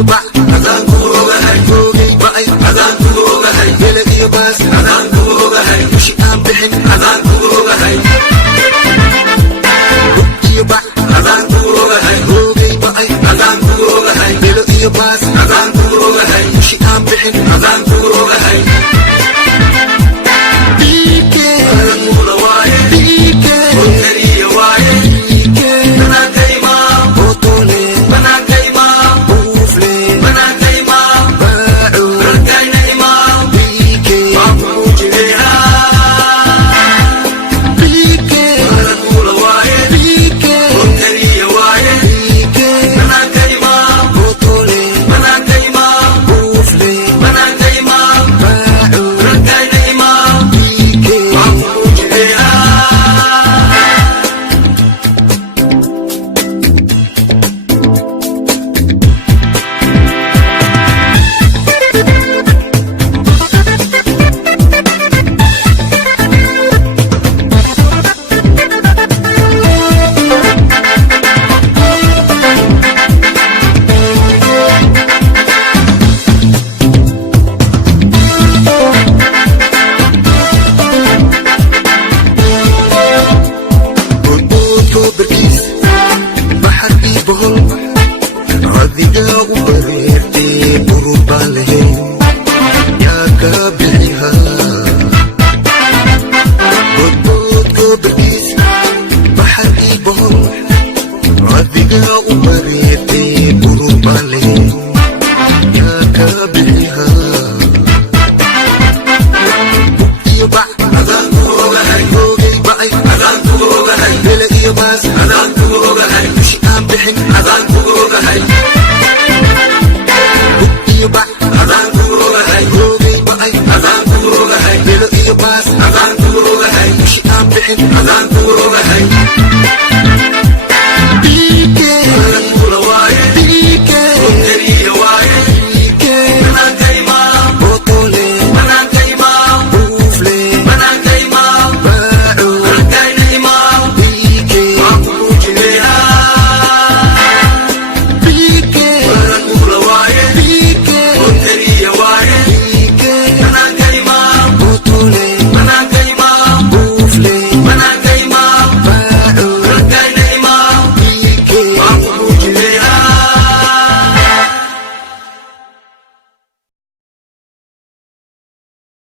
iyo bac adaan ku ogahay joogay ba'ay adaan ku ogahay bele iyo baas adaan ku ogahay mushi aan bixin adaan ku ogahay iyo bac adaan ku ogahay joogay ba'ay adaan ku ogahay bele iyo baas adaan ku ogahay mushi aan bixin adaan ku ogahay Adiga u bareetay burubale yaa ka bixiha